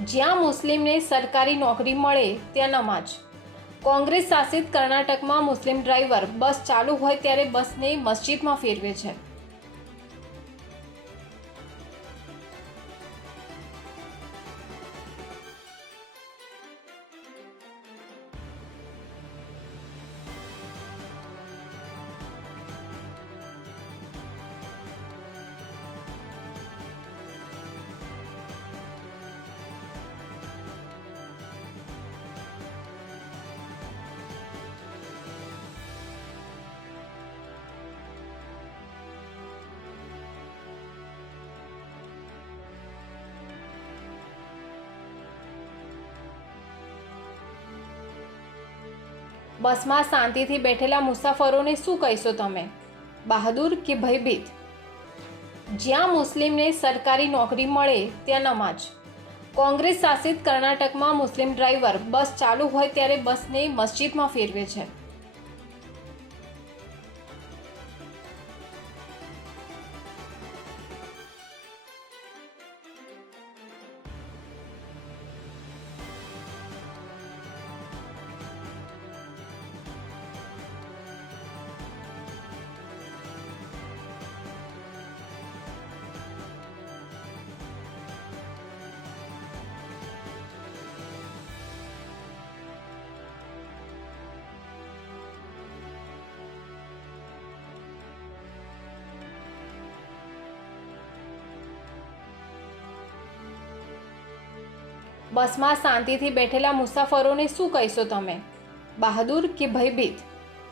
જ્યાં મુસ્લિમને સરકારી નોકરી મળે ત્યાં નમાજ। કોંગ્રેસ શાસિત કર્ણાટકમાં મુસ્લિમ ડ્રાઈવર બસ ચાલુ હોય ત્યારે બસને મસ્જિદમાં ફેરવે છે। બસમાં શાંતિથી બેઠેલા મુસાફરોને શું કહેશો તમે, બહાદુર કે ભયભીત? જ્યાં મુસ્લિમને સરકારી નોકરી મળે ત્યાં નમાજ। કોંગ્રેસ શાસિત કર્ણાટકમાં મુસ્લિમ ડ્રાઈવર બસ ચાલુ હોય ત્યારે બસને મસ્જિદમાં ફેરવે છે। બસમાં શાંતિથી બેઠેલા મુસાફરોને શું કહેશો તમે, બહાદુર કે ભયભીત?